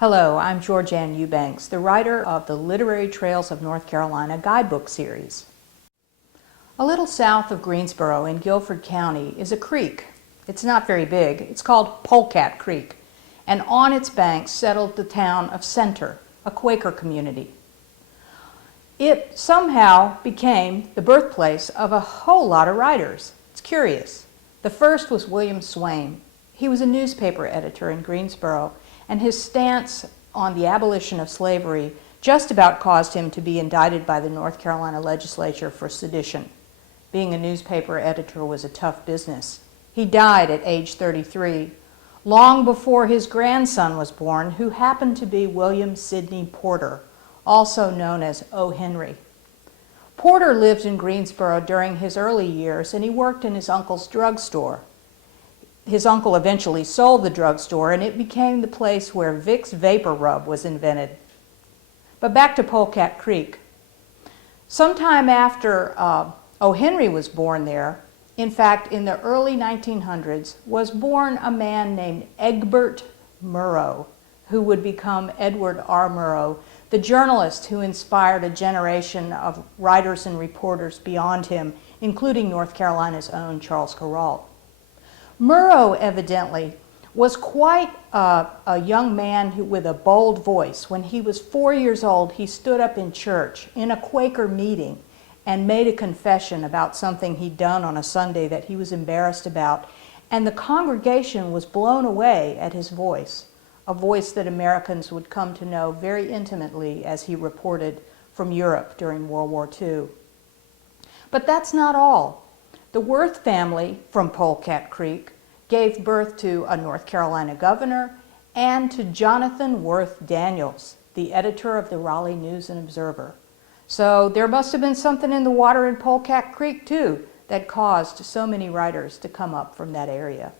Hello, I'm Georgann Eubanks, the writer of the Literary Trails of North Carolina guidebook series. A little south of Greensboro in Guilford County is a creek. It's not very big. It's called Polecat Creek, and on its banks settled the town of Center, a Quaker community. It somehow became the birthplace of a whole lot of writers. It's curious. The first was William Swaim. He was a newspaper editor in Greensboro, and his stance on the abolition of slavery just about caused him to be indicted by the North Carolina legislature for sedition. Being a newspaper editor was a tough business. He died at age 33, long before his grandson was born, who happened to be William Sidney Porter, also known as O. Henry. Porter lived in Greensboro during his early years, and he worked in his uncle's drugstore. His uncle eventually sold the drugstore, and it became the place where Vicks Vapor Rub was invented. But back to Polecat Creek. Sometime after O. Henry was born there, in fact, in the early 1900s, was born a man named Egbert Murrow, who would become Edward R. Murrow, the journalist who inspired a generation of writers and reporters beyond him, including North Carolina's own Charles Kuralt. Murrow, evidently, was quite a young man with a bold voice. When he was 4 years old, he stood up in church in a Quaker meeting and made a confession about something he'd done on a Sunday that he was embarrassed about, and the congregation was blown away at his voice, a voice that Americans would come to know very intimately as he reported from Europe during World War II. But that's not all. The Worth family from Polecat Creek gave birth to a North Carolina governor and to Jonathan Worth Daniels, the editor of the Raleigh News and Observer. So there must have been something in the water in Polecat Creek too that caused so many writers to come up from that area.